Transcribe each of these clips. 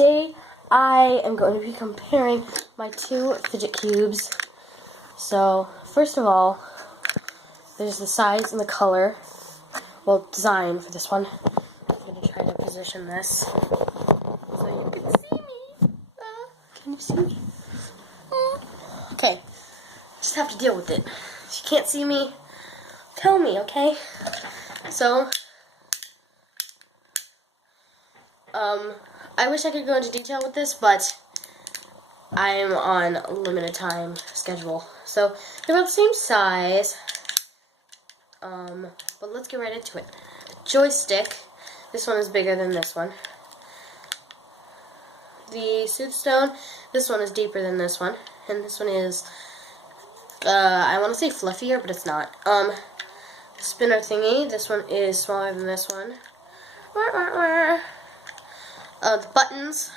today I am going to be comparing my two fidget cubes. So, first of all, there's the size and the color. Well, design for this one. I'm going to try to position this so you can see me. Can you see me? Okay, just have to deal with it. If you can't see me, tell me, okay? So, I wish I could go into detail with this, but I'm on a limited time schedule. So, they're about the same size, but let's get right into it. Joystick, this one is bigger than this one. The Soothstone, this one is deeper than this one, and this one is, I want to say fluffier, but it's not. The spinner thingy, this one is smaller than this one. The buttons,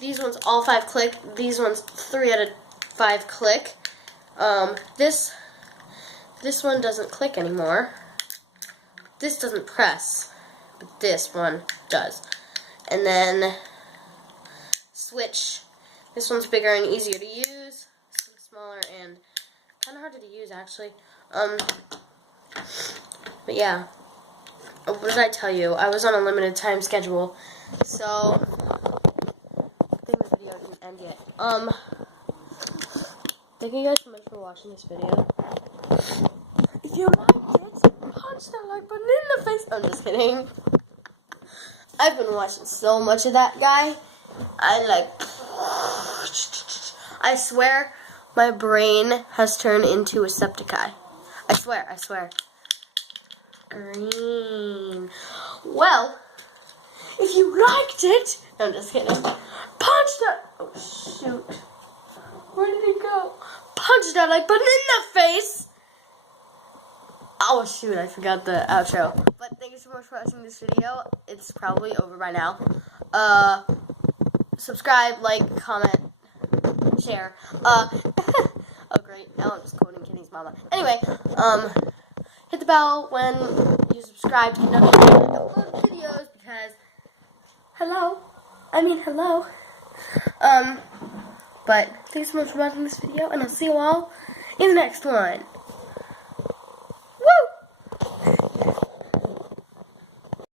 these ones all 5 click, these ones 3 out of 5 click. This one doesn't click anymore. This doesn't press, but this one does. And then switch, this one's bigger and easier to use. This one's smaller and kind of harder to use actually. But yeah. What did I tell you? I was on a limited time schedule, so I think the video didn't end yet. Thank you guys so much for watching this video. If you liked it, punch that like button in the face. I'm just kidding. I've been watching so much of that guy. I swear my brain has turned into a Septiceye. I swear. Green. Well, if you liked it, no, I'm just kidding. Punch that. Oh shoot. Where did he go? Punch that like button in the face. Oh shoot, I forgot the outro. But thank you so much for watching this video. It's probably over by now. Subscribe, like, comment, share. Oh great, now I'm just quoting Kitty's mama. Anyway, hit the bell when you subscribe to get notified when I upload videos because hello. But thanks so much for watching this video and I'll see you all in the next one.